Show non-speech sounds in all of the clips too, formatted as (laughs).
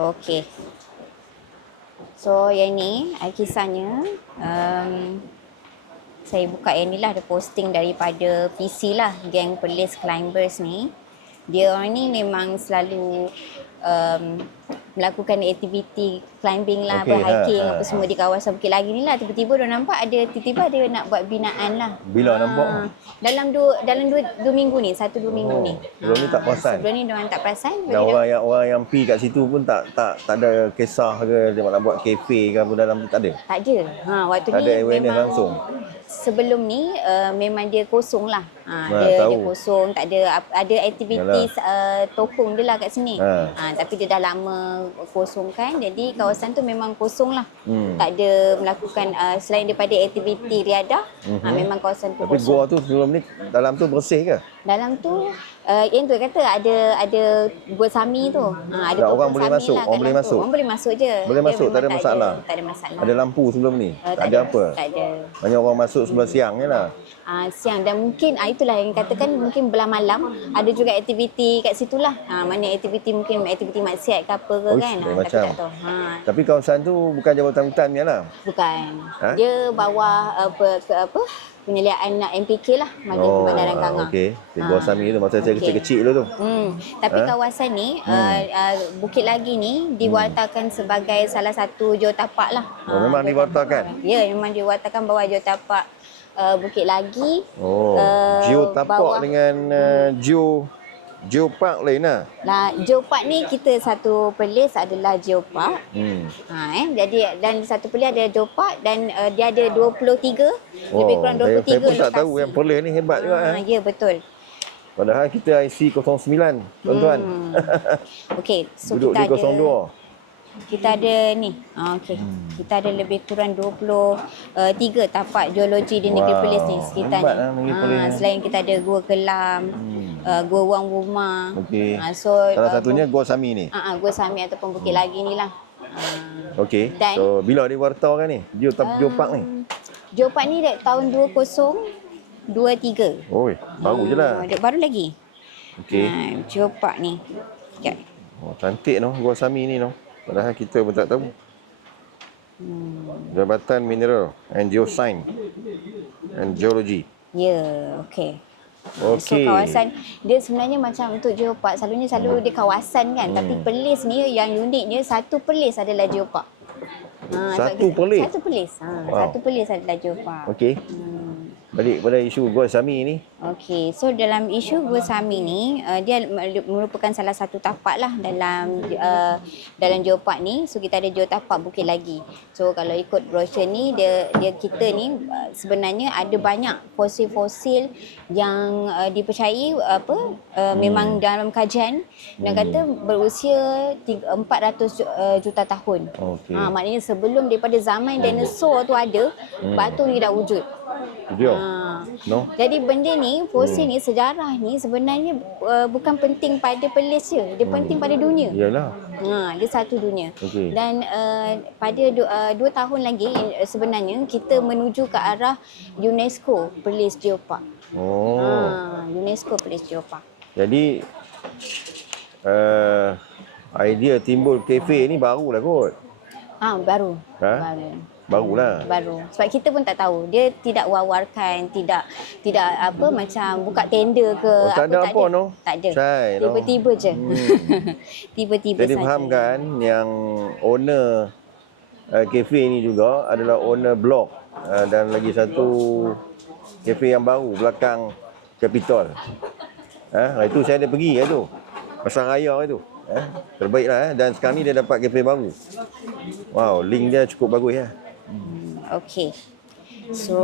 Okey. So yang ni kisahnya um, saya buka yang ni lah ada posting daripada PC lah geng Perlis Climbers ni. Dia orang ni memang selalu um, melakukan aktiviti climbing lah, okay, hiking ha, ha, apa semua di kawasan Bukit Lagi ni lah. Tiba-tiba dia nampak ada tiba-tiba ada nak buat binaan lah. Bila Ah, nampak? Dalam dua dalam dua, dua minggu ni, satu dua minggu Oh, ni. sebelum ni tak Ah, perasan? Sebelum ni dia orang tak perasan. Dan orang yang orang yang pi kat situ pun tak tak tak ada kisah ke dia nak buat kafe ke apa dalam tu tak ada. Tak ada. Ha, waktu Tak ni ada memang langsung? Sebelum ni uh, memang dia kosong lah. Ha, Ha, dia, tahu. dia kosong, tak ada ada aktiviti uh, tokong dia lah kat sini. Ha. Ha. tapi dia dah lama kosongkan. Jadi kawasan tu memang kosong lah. Hmm. Tak ada melakukan uh, selain daripada aktiviti riadah, ha, memang kawasan tu. Tapi kosong. gua tu sebelum ni dalam tu bersih ke? Dalam tu uh, yang tu kata ada ada gua sami tu. Ha, ada Tak, orang boleh masuk, lah orang boleh masuk. Orang boleh masuk je. Boleh Dia masuk, tak ada masalah? tak ada masalah. Ada lampu sebelum ni? Uh, tak ada apa? Tak ada. Banyak orang masuk sebelah siang je lah. uh, siang dan mungkin uh, itulah yang katakan mungkin belah malam ada juga aktiviti kat situ lah. Ha, mana aktiviti mungkin aktiviti maksiat ke apa ke Uish, kan. Ha, tapi macam. tak tahu. Ha, Tapi kawasan tu bukan jabatan hutan punya lah. bukan. Ha? Dia bawah apa ke apa penyeliaan nak MPK lah Majlis Oh, Pemandangan Kanga. okey. Di Ah. bawah Sami tu masa saya Okey. kecil-kecil dulu tu. Hmm, tapi Ha? kawasan ni uh, uh, Bukit Lagi ni diwatakan sebagai salah satu jawatapak lah. Oh, memang diwartakan? Ya, memang diwatakan bawah jawatapak uh, Bukit Lagi. Oh, Uh, Geo tapak bawah- dengan uh, Geo Geo Park lain lah. Lah, Geopark ni kita satu perlis adalah Geopark. Hmm. Ha, eh. Jadi dan satu perlis ada Geopark dan uh, dia ada 23 lebih kurang saya, 23 saya pun tak lokasi. tahu yang Perlis ni hebat juga. Ha, eh. ya betul. Padahal kita IC 09, tuan-tuan. Hmm. (laughs) Okey, so Duduk kita di ada 02. Kita ada ni. Ha, okey. Hmm. Kita ada lebih kurang 23 tapak geologi di negeri Wow, Perlis ni sekitar ni. lah negeri Perlis ni. selain kita ada Gua Kelam, Hmm. uh, Gua Wang Wuma. Okey. Ha, so Salah uh, satunya Gua Sami ni. Ah, uh, Gua Sami ataupun Bukit Lagi ni lah. Uh, Okey. Dan- So bila diwartakan ni? Geo tap Geo Park ni. Geopark ni dari tahun 2023. Oi, baru je lah. Ah, dia baru lagi. Okey. Ha, Geopark ni. Sekejap. Oh, cantik noh Gua Sami ni noh. Padahal kita pun tak tahu. Hmm. Jabatan Mineral and Geoscience and Geology. Ya, okey. So Okey. kawasan dia sebenarnya macam untuk geopark selalunya selalu dia kawasan kan Hmm. tapi perlis ni yang uniknya satu perlis adalah geopark. Ha, Satu kita- perlis? Satu perlis. Ha, Wow. satu perlis adalah geopark. Okey. Hmm. Balik pada isu Gua Sami ni. Okey, so dalam isu Gua Sami ni, uh, dia merupakan salah satu tapak lah dalam uh, dalam geopark ni. So kita ada geotapak Bukit Lagi. So kalau ikut brochure ni, dia dia kita ni uh, sebenarnya ada banyak fosil-fosil yang uh, dipercayai apa uh, memang dalam kajian dan kata berusia tiga- 400 ju- uh, juta tahun. Okey. Ha, maknanya sebelum daripada zaman dinosaur tu ada, batu ni dah wujud. Dia. Ha. No. Jadi benda ni, fosil ni, sejarah ni sebenarnya uh, bukan penting pada Perlis je. Dia penting pada dunia. Iyalah. Ha, dia satu dunia. Okey. Dan uh, pada du, uh, dua tahun lagi sebenarnya kita menuju ke arah UNESCO Perlis Geopark. Oh. Ha, UNESCO Perlis Geopark. Jadi uh, idea timbul kafe ni barulah kot. Ha, baru. Ha? Baru. Barulah. baru sebab kita pun tak tahu dia tidak wawarkan tidak tidak apa macam buka tender ke Oh, tak ada apa, no? tak ada Cai, no? tiba-tiba je Hmm. (laughs) tiba-tiba Jadi saja fahamkan yang owner uh, kafe ni juga adalah owner blok uh, dan lagi satu kafe yang baru belakang Capitol. Ha, hari tu saya ada pergi hari tu. Pasar raya hari tu. Ha, terbaiklah eh. dan sekarang ni dia dapat kafe baru. Wow, link dia cukup bagus ya. okey so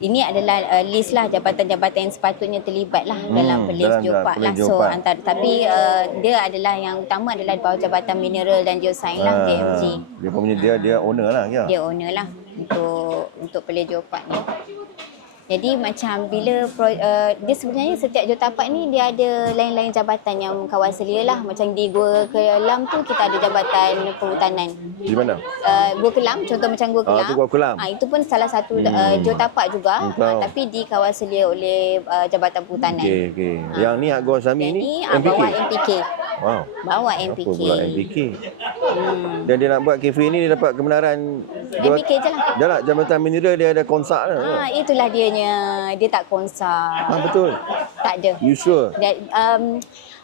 ini adalah uh, list lah jabatan-jabatan yang sepatutnya terlibat lah Hmm, dalam pelis dalam- geopark dalam lah. So Geopark. antara tapi uh, dia adalah yang utama adalah bawah jabatan mineral dan geosains lah JMG. Dia punya dia dia owner lah ya. Dia owner lah untuk untuk pelis geopark ni. Jadi macam bila pro, uh, dia sebenarnya setiap juta tapak ni dia ada lain-lain jabatan yang kawal selia lah. Macam di Gua Kelam tu kita ada jabatan perhutanan. Di mana? Uh, Gua Kelam, contoh macam Gua Ah, Kelam. tu Gua Kelam. Ah, itu pun salah satu hmm. uh, juta juga uh, tapi dikawal selia oleh uh, jabatan perhutanan. Okey, okey. Yang ni Agor Sami Yang ni ni ah, MPK. bawa MPK. Wow. Bawa Apa MPK. pula MPK? Hmm. Dan dia nak buat kafe ni dia dapat kebenaran MPK je lah. Dah lah Jabatan Mineral dia ada konsak lah. Ah, itulah dianya. Dia tak konsak. Ah, betul. Tak ada. You sure? Dan um,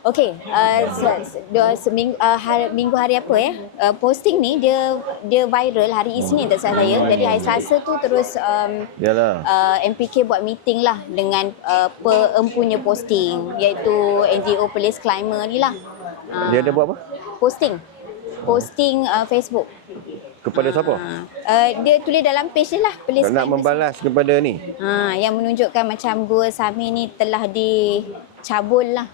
okey, uh, se, se, seminggu uh, hari, minggu hari apa ya? Uh, posting ni dia dia viral hari Isnin tak salah saya. Jadi hari Selasa tu terus um, Yalah. uh, MPK buat meeting lah dengan uh, peempunya posting iaitu NGO Police Climber ni lah. Uh, Dia ada buat apa? posting. Posting uh, Facebook. Kepada siapa? Uh, dia tulis dalam page dia lah Nak membalas kepada ni. Ha, yang menunjukkan macam gua Sami ni telah dicabul lah.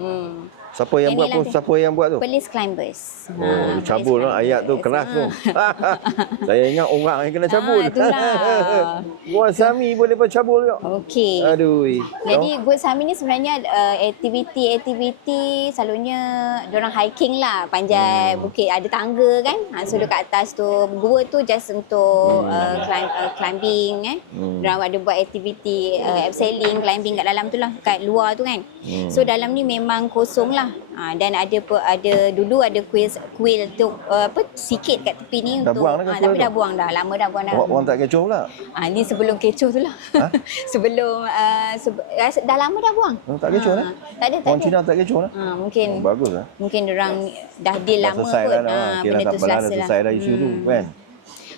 Hmm. Siapa yang Yang buat pun siapa yang buat tu? Police climbers. Ha, Oh, dicabul lah ayat tu keras tu. (laughs) (laughs) Saya ingat orang yang kena cabul. Ah, itulah. (laughs) Gua Sami boleh pun cabul juga. Okey. Aduh. Jadi Gua Sami ni sebenarnya uh, aktiviti-aktiviti selalunya diorang hiking lah panjat Hmm. bukit ada tangga kan. Ha, so dekat atas tu gua tu just untuk uh, climb, uh, climbing eh. Hmm. Diorang ada buat aktiviti uh, abseiling, climbing kat dalam tu lah kat luar tu kan. Hmm. So dalam ni memang kosong lah. Ha, dan ada ada dulu ada kuil kuil tu uh, apa sikit kat tepi ni Dah untuk buang dah ha, tapi tu? dah buang dah. Lama dah buang dah. Orang, orang tak kecoh pula. Ah ni sebelum kecoh tu lah. Ha? (laughs) sebelum uh, sebe- dah lama dah buang. Oh, tak kecoh Ah, dah? Tak ada, tak Orang ada. Cina tak kecoh lah. Ha, mungkin Oh, bagus lah. mungkin orang dah deal Dah lama selesai kot. dah. dah. Ah, Okey lah benda tak tu apalah. Dah selesai selesai dah isu tu kan.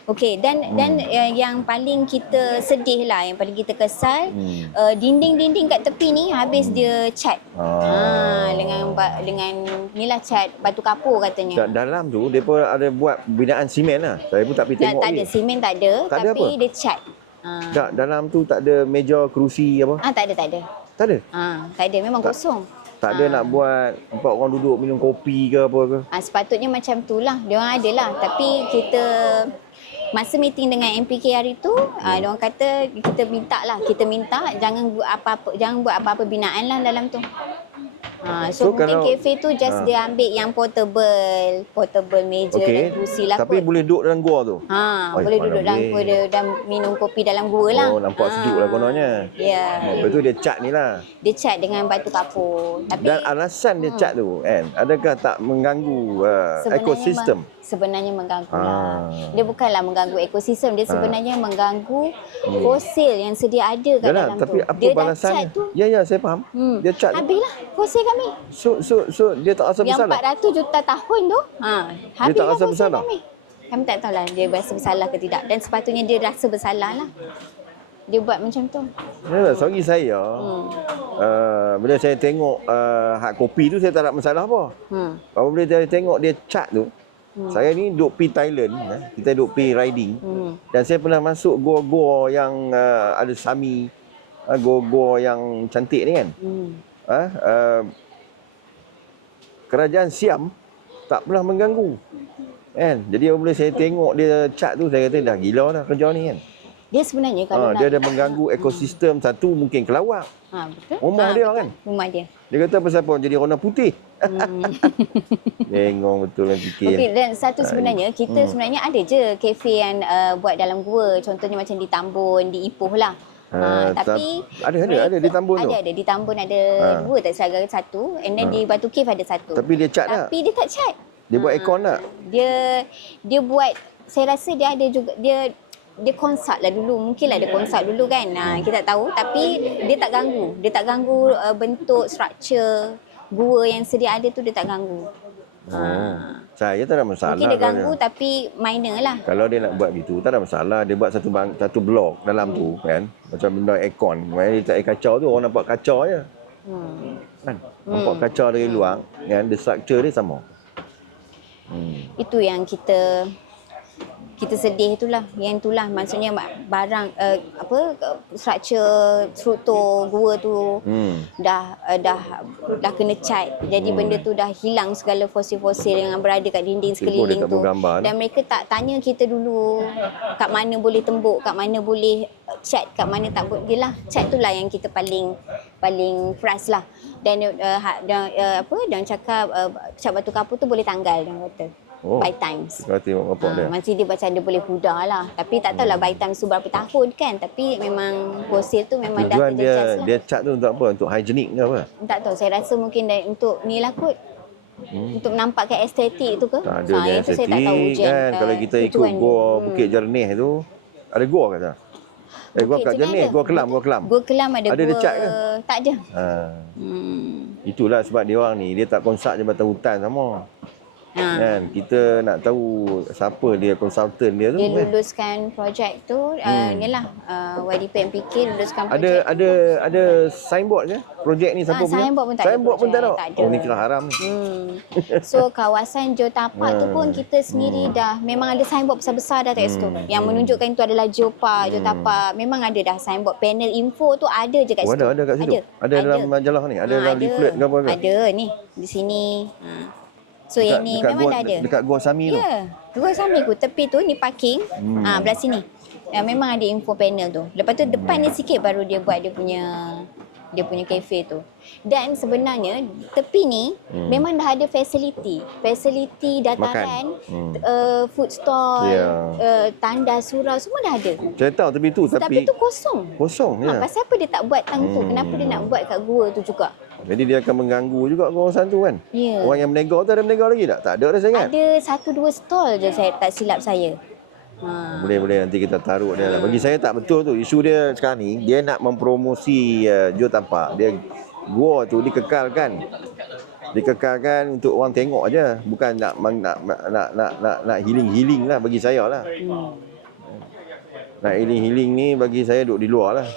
Okey dan dan uh, yang paling kita sedih lah, yang paling kita kesal Hmm. uh, dinding-dinding kat tepi ni habis dia cat. Ah. Ha, dengan dengan inilah cat batu kapur katanya. Da- dalam tu pun ada buat binaan simen lah. Saya pun tak pergi Tak, tengok tak ada ni. simen tak ada Tak ada tapi apa? dia cat. Ha. Tak, dalam tu tak ada meja, kerusi apa? Ah tak ada tak ada. Tak ada. Ha, tak ada memang Tak- kosong. Tak ada Ah. nak buat empat orang duduk minum kopi ke apa ke. Ha, sepatutnya macam tu lah. Dia orang ada lah. Tapi kita masa meeting dengan MPK hari tu, ha, dia orang kata kita minta lah. Kita minta jangan buat apa-apa jangan buat apa-apa binaan lah dalam tu. Ha, So, so, mungkin kalau- kafe tu just Ha. dia ambil yang portable, portable meja Okey. dan kerusi lah Tapi kot. boleh duduk dalam gua tu. Ha, Oi, boleh duduk dalam gua dia dan minum kopi dalam gua lah. Oh, nampak sejuk lah kononnya. Ya. Lepas tu dia cat ni lah. Dia cat dengan batu kapur. Tapi Dan alasan dia cat tu kan, adakah tak mengganggu uh, sebenarnya ekosistem? meng- sebenarnya mengganggu Ah. lah. Dia bukanlah mengganggu ekosistem, dia sebenarnya mengganggu fosil yang sedia ada kat Yalah, dalam tapi tu. apa dia dah cat tu. Ya, ya, saya faham. Hmm. Dia cat. Habislah fosil kami. So, so, so dia tak rasa yang bersalah? 400 juta tahun tu, ha, habislah tak rasa bersalah? kami. Kami tak tahulah dia rasa bersalah ke tidak. Dan sepatutnya dia rasa bersalah lah. Dia buat macam tu. Ya, sorry saya. Hmm. Uh, bila saya tengok uh, hak kopi tu saya tak ada masalah apa. Hmm. Apabila saya tengok dia cat tu, hmm. saya ni duk pi Thailand, eh. kita duk pi riding. Hmm. Dan saya pernah masuk gua-gua yang uh, ada sami, uh, gua-gua yang cantik ni kan. Hmm. Uh, uh, kerajaan Siam tak pernah mengganggu. Kan? Jadi apabila saya tengok dia cat tu saya kata dah gila dah kerja ni kan. Dia sebenarnya kalau Ha, nak dia ada mengganggu ekosistem satu mungkin kelawar. ha, betul. Rumah Ha, dia betul. kan? Rumah dia. Dia kata pasal apa jadi warna putih. Hmm. (laughs) Tengok betul kan fikir. Okey dan satu sebenarnya kita Hmm. sebenarnya ada je kafe yang uh, buat dalam gua contohnya macam di Tambun di Ipoh lah. Ah, Ha, tapi ada, ada, ada di Tambun tu. Ada ada di Tambun ada Ha. dua tak salah satu and then di Batu Cave ada satu. Tapi dia cat tak? Tapi dia tak cat. Dia buat Ah. aircon tak? Dia dia buat saya rasa dia ada juga dia dia konsult lah dulu mungkinlah dia konsult dulu kan ha, kita tak tahu tapi dia tak ganggu dia tak ganggu uh, bentuk struktur gua yang sedia ada tu dia tak ganggu Oh. Saya tak ada masalah. Mungkin dia ganggu tapi minor lah. Kalau dia nak buat gitu, tak ada masalah. Dia buat satu bang, satu blok dalam tu kan. Macam benda aircon. Maksudnya dia tak air kacau tu, orang nampak kacau je. Hmm. Kan? Nampak kacau dari luar, kan? The structure dia sama. Hmm. Itu yang kita kita sedih itulah yang itulah. Maksudnya ma- barang uh, apa uh, structure struktur gua tu Hmm. dah uh, dah dah kena cat. Jadi Hmm. benda tu dah hilang segala fosil-fosil yang berada kat dinding sekeliling tu. dan mereka tak tanya kita dulu kat mana boleh tembuk kat mana boleh cat kat mana tak boleh. Yelah cat tu lah yang kita paling paling frust lah. Dan uh, dan uh, apa dan cakap uh, cat batu kapur tu boleh tanggal dia kata Oh. by times Kau tengok apa dia. Ha, masih dia macam dia boleh pudar lah. Tapi tak tahulah by time tu berapa tahun kan. Tapi memang fosil tu memang dah Tujuan kena dia lah. dia cat tu untuk apa? Untuk hygienik ke apa? Tak tahu, saya rasa mungkin dari, untuk ni lah kot. Hmm. Untuk menampakkan estetik tu ke? Tak ada Ha, dia itu saya tak tahu estetik ujian, kan. uh, Kalau kita ikut dia. gua Hmm. Bukit Jernih tu, ada gua kata. Eh, gua kat Jernih ada. gua kelam, gua kelam. Gua kelam ada, Ada gua... dia cat ke? Tak ada. Ha. Hmm. Itulah sebab dia orang ni, dia tak konsult Jabatan Hutan sama. Ha. Kan? Kita nak tahu siapa dia konsultan dia tu. Dia kan? luluskan projek tu, uh, Hmm. ni lah, uh, YDP MPK luluskan Ada projek ada ada signboard ke? Projek ni siapa Ah, punya? signboard pun tak ada Signboard pun tak ada. tak ada. Oh, ni kira haram ni. Hmm. (laughs) So kawasan Geotapak tu pun Hmm. kita sendiri dah memang ada signboard besar-besar dah kat situ. Hmm. Yang menunjukkan itu adalah Geopark, Geotapak. Memang ada dah signboard. Panel info tu ada je kat Oh, situ. ada ada kat situ. Ada, dalam majalah ni, ada Ha, dalam leaflet ke apa ke? Ada ni di sini. Ha. So Dekat- yang ni dekat memang gua, dah ada. Dekat Gua Sami tu. Ya. Dua sambil ku tepi tu ni parking. Hmm. Ah belah sini. Ya, memang ada info panel tu. Lepas tu depan ni sikit baru dia buat dia punya dia punya kafe tu. Dan sebenarnya tepi ni Hmm. memang dah ada facility. Facility dataran, Hmm. uh, food stall, Ya. uh, tanda surau semua dah ada. Saya tahu tepi tu Tapi, tapi, tu kosong. kosong Ha, ya. pasal apa dia tak buat tang tu? Hmm. Kenapa dia nak buat kat gua tu juga? Jadi dia akan mengganggu juga kawasan tu kan. Ya. Orang yang menegak tu ada menegak lagi tak? Tak ada dah saya ingat. Ada satu dua stall je saya tak silap saya. Ha. Boleh-boleh nanti kita taruh dia lah. Bagi saya tak betul tu. Isu dia sekarang ni, dia nak mempromosi uh, Joe Tapak. Dia gua tu dikekalkan. Dikekalkan untuk orang tengok aja, bukan nak nak nak nak nak, nak, nak healing-healing lah bagi saya lah. Hmm. Nak healing-healing ni bagi saya duduk di luar lah.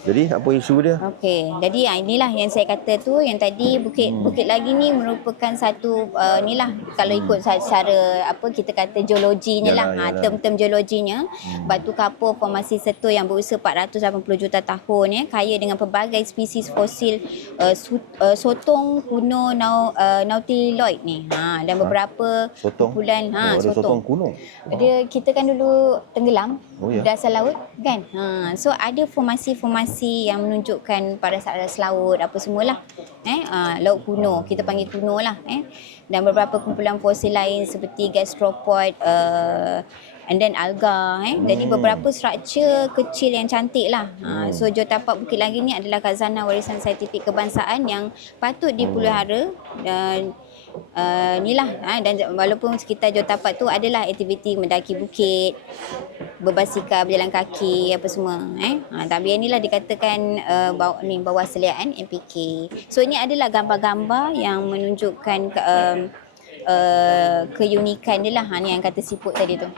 Jadi apa isu dia? Okey, jadi ah, inilah yang saya kata tu yang tadi Bukit Hmm. Bukit Lagi ni merupakan satu uh, inilah kalau ikut sa- secara apa kita kata geologinya lah, Yalah, ha, term-term geologinya Hmm. batu kapur formasi setu yang berusia 480 juta tahun ya, kaya dengan pelbagai spesies fosil uh, su, uh, sotong kuno nau, uh, nautiloid ni. Ha dan beberapa Sotong? kumpulan ha oh, ada sotong kuno. dia kita kan dulu tenggelam Oh, ya? dasar laut kan. Ha so ada formasi-formasi yang menunjukkan pada saat dasar laut apa semualah. Eh ha, laut kuno, kita panggil kuno lah eh. Dan beberapa kumpulan fosil lain seperti gastropod uh, and then alga eh. Jadi Hmm. beberapa struktur kecil yang cantik lah. Ha, Hmm. so Geotapak Bukit Lagi ni adalah khazanah warisan saintifik kebangsaan yang patut dipelihara dan uh, ni lah ha, dan walaupun sekitar Jotapat tu adalah aktiviti mendaki bukit berbasikal berjalan kaki apa semua eh. Ha, tapi yang inilah dikatakan uh, bawah ni bawah seliaan MPK so ini adalah gambar-gambar yang menunjukkan ke, um, uh, keunikan dia lah. Ha, ni yang kata siput tadi tu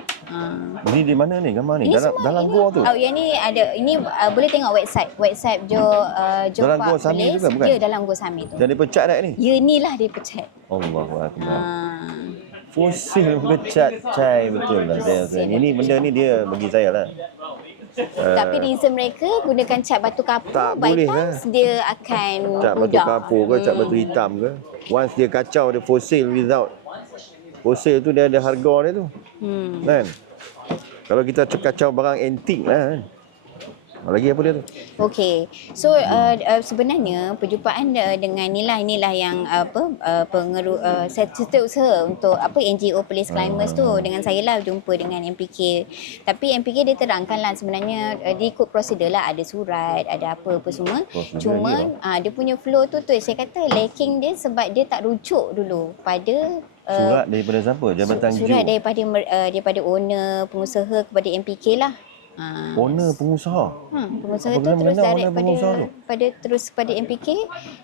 Ini di mana ni gambar ni? Ini dalam semua dalam ini. gua tu. Oh, yang ni ada ini uh, boleh tengok website. Website Jo uh, Jo Dalam Park Gua Sami juga, bukan? Ya, dalam Gua Sami tu. Dan dia pecat tak ni? Ya inilah dia pecat. Allahu Ha. Fosil pecat cai betul lah saya rasa. Ini benda ni dia bagi saya lah. Uh, Tapi reason mereka gunakan cat batu kapur Tak by boleh times dia akan cat batu kapur ke cat batu hitam ke. Once dia kacau dia fosil without fosil tu dia ada harga dia tu. Hmm. Kan? Kalau kita kacau barang antik lah kan. Lagi apa dia tu? Okey. So uh, uh, sebenarnya perjumpaan uh, dengan inilah inilah yang uh, apa uh, pengeru uh, setiausaha untuk apa NGO Police Climbers tu dengan saya lah jumpa dengan MPK. Tapi MPK dia terangkanlah sebenarnya uh, dia ikut prosedur lah ada surat, ada apa apa semua. Prosedur Cuma dia. uh, dia punya flow tu tu saya kata lacking dia sebab dia tak rujuk dulu pada Surat daripada siapa? Jabatan su- surat Ju. daripada uh, daripada owner pengusaha kepada MPK lah. Ha. Owner pengusaha. Ha, pengusaha Apa tu terus direct pada pengusaha tu? pada terus pada MPK.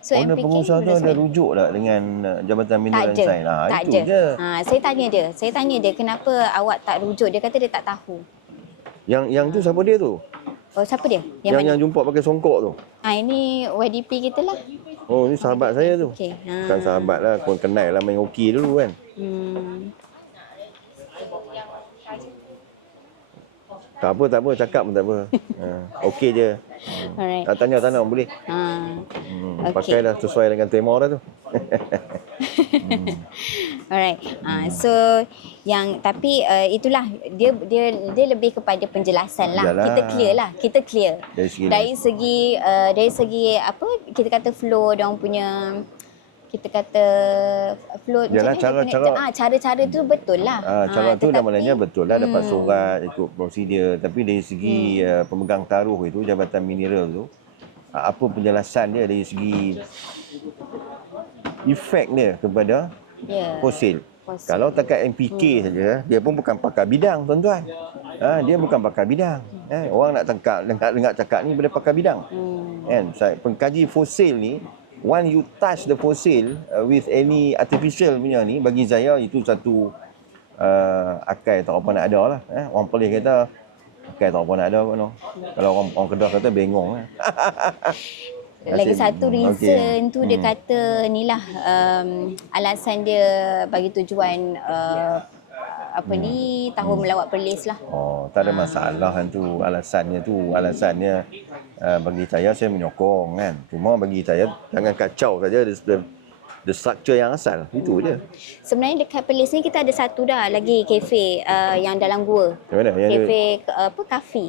So Owner MPK pengusaha tu ada rujuk tak dengan uh, Jabatan tak Mineral ada. Sains? Ha, tak itu ada. je. Ha, saya tanya dia, saya tanya dia kenapa awak tak rujuk? Dia kata dia tak tahu. Yang yang tu siapa dia tu? Oh, siapa dia? Yang Yang, yang, mana? yang jumpa pakai songkok tu. Ha, ini YDP kita lah. Oh, ni sahabat saya tu. Okey. Ha. Bukan sahabat lah, kau kenal lah main hoki dulu kan. Hmm. Tak apa, tak apa. Cakap pun tak apa. Ha, (laughs) Okey je. Alright. Tak tanya, tak nak boleh. Ha. Hmm, Okey. Pakai dah sesuai dengan tema dah tu. (laughs) Alright. Ha, so yang tapi uh, itulah dia dia dia lebih kepada penjelasan lah. Yalah. Kita clear lah. Kita clear. Dari segi Dari segi uh, dari segi apa kita kata flow dia orang punya kita kata flow Yalah, macam mana dia cara- punya- ah, cara-cara tu betul lah. Ah, cara tu dah tetapi- maknanya betul lah dapat Hmm. surat ikut prosedur tapi dari segi uh, pemegang taruh itu Jabatan Mineral tu uh, apa penjelasan dia dari segi efek dia kepada Ya. fosil. Fosil. Kalau takat NPK saja dia pun bukan pakar bidang tuan-tuan. Ha, dia bukan pakar bidang. Eh, orang nak tangkap dengar dengar cakap ni pada pakar bidang. Hmm. Kan? Pengkaji fosil ni when you touch the fossil uh, with any artificial punya ni bagi saya itu satu uh, akal tak apa nak ada lah eh orang pelih kata akal tak apa nak ada no. kalau orang orang kedah kata bengong eh. (laughs) Lagi satu reason okey. tu dia Hmm. kata ni lah um, alasan dia bagi tujuan uh, apa ni tahun melawat perlis lah. Oh, tak ada masalah kan tu alasannya tu alasannya uh, bagi saya saya menyokong kan. Cuma bagi saya jangan kacau saja the, the, the structure yang asal. Itu je. Sebenarnya dekat perlis ni kita ada satu dah lagi kafe uh, yang dalam gua. Di mana? Yang Kafe uh, apa kafe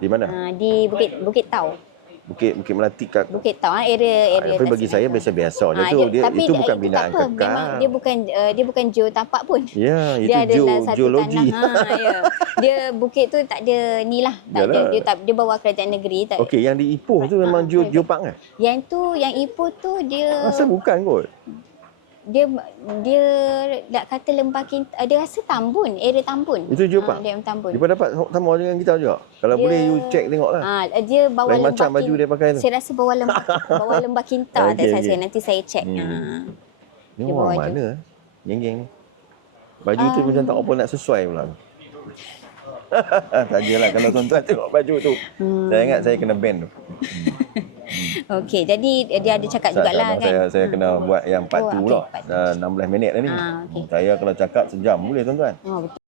di mana? uh, di Bukit Bukit Tau. Bukit Bukit Melati kat Bukit Tau ah, area area. Tapi bagi saya biasa-biasa je Ah, tu. Dia, tapi itu dia- bukan tak binaan apa. Memang kekal. dia bukan uh, dia bukan geotapak pun. Ya, itu dia geo, geologi. tanah. Ha, ya. (laughs) Dia bukit tu tak ada ni lah. Tak ada. Yalah. Dia tak dia bawah kerajaan negeri tak. Okey, yang di Ipoh tu memang Ah, geo, private. geopark kan? Yang tu yang Ipoh tu dia Rasa bukan kot. Dia dia nak kata lembah kinta, dia rasa Tambun, area Tambun. Itu geopark? Ha, dia Tambun. Dia dapat sama dengan kita juga. Kalau Dia- boleh you check tengoklah. Ah, dia bawa Lain lembah macam baju dia pakai tu. Saya rasa bawa lembah (laughs) bawa lembah kinta Okey, okay, saya nanti saya check. Hmm. Ha. Ni dia bawa mana? Geng-geng ni. Baju tu macam tak apa nak sesuai pula. (laughs) tak adalah kalau tuan-tuan tengok baju tu. Hmm. Saya ingat saya kena ban tu. (laughs) Okey, jadi dia ada cakap Tak, jugalah tak, kan. Saya saya kena buat yang part Oh, 2 okey, pula. part two. Dah 16 minit dah ni. Ah, okey. Saya kalau cakap sejam boleh tuan-tuan. Oh, betul.